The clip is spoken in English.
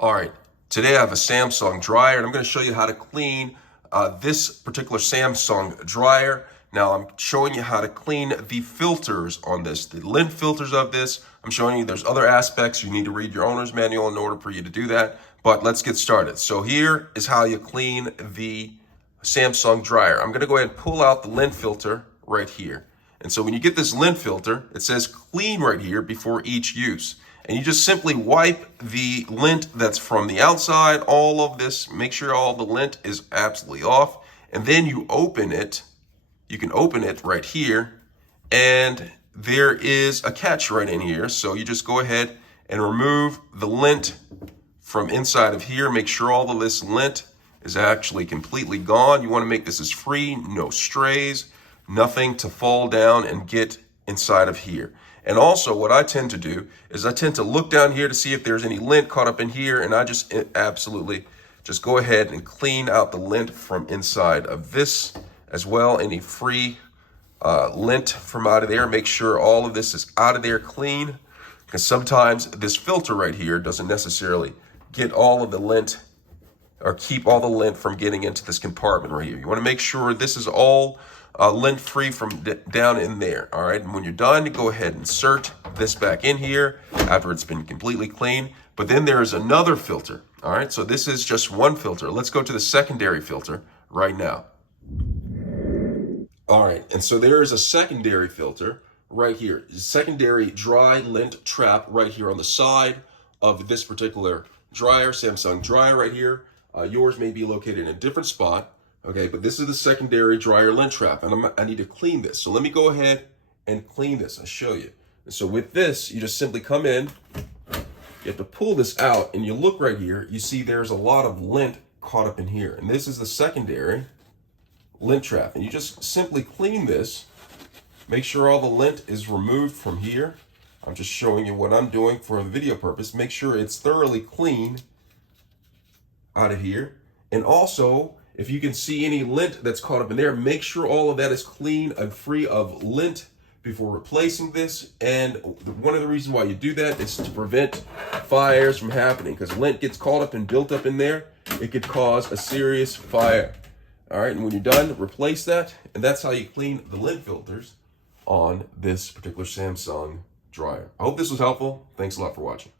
All right, today I have a Samsung dryer and I'm going to show you how to clean this particular Samsung dryer. Now I'm showing you how to clean the filters on this, the lint filters of this. I'm showing you there's other aspects. You need to read your owner's manual in order for you to do that, but let's get started. So here is how you clean the Samsung dryer. I'm going to go ahead and pull out the lint filter right here. And so when you get this lint filter, it says clean right here before each use. And you just simply wipe the lint that's from the outside, all of this, make sure all the lint is absolutely off. And then you open it. You can open it right here. And there is a catch right in here. So you just go ahead and remove the lint from inside of here. Make sure all of this lint is actually completely gone. You want to make this as free, no strays, nothing to fall down and get inside of here. And also what I tend to do is I tend to look down here to see if there's any lint caught up in here, and I just absolutely just go ahead and clean out the lint from inside of this as well. Any free lint from out of there, make sure all of this is out of there clean, because sometimes this filter right here doesn't necessarily get all of the lint or keep all the lint from getting into this compartment right here. You want to make sure this is all lint free from down in there. All right, and when you're done, go ahead and insert this back in here after it's been completely clean. But then there's another filter. All right, so this is just one filter. Let's go to the secondary filter right now. All right, and so there is a secondary filter right here. Secondary dry lint trap right here on the side of this particular dryer, Samsung dryer right here. Yours may be located in a different spot. Okay, but this is the secondary dryer lint trap, and I need to clean this. So let me go ahead and clean this. I'll show you. And so with this, you just simply come in, you have to pull this out, and you look right here, you see there's a lot of lint caught up in here. And this is the secondary lint trap. And you just simply clean this, make sure all the lint is removed from here. I'm just showing you what I'm doing for a video purpose. Make sure it's thoroughly clean out of here. And also, if you can see any lint that's caught up in there, make sure all of that is clean and free of lint before replacing this. And one of the reasons why you do that is to prevent fires from happening, because lint gets caught up and built up in there. It could cause a serious fire. All right, and when you're done, replace that. And that's how you clean the lint filters on this particular Samsung dryer. I hope this was helpful. Thanks a lot for watching.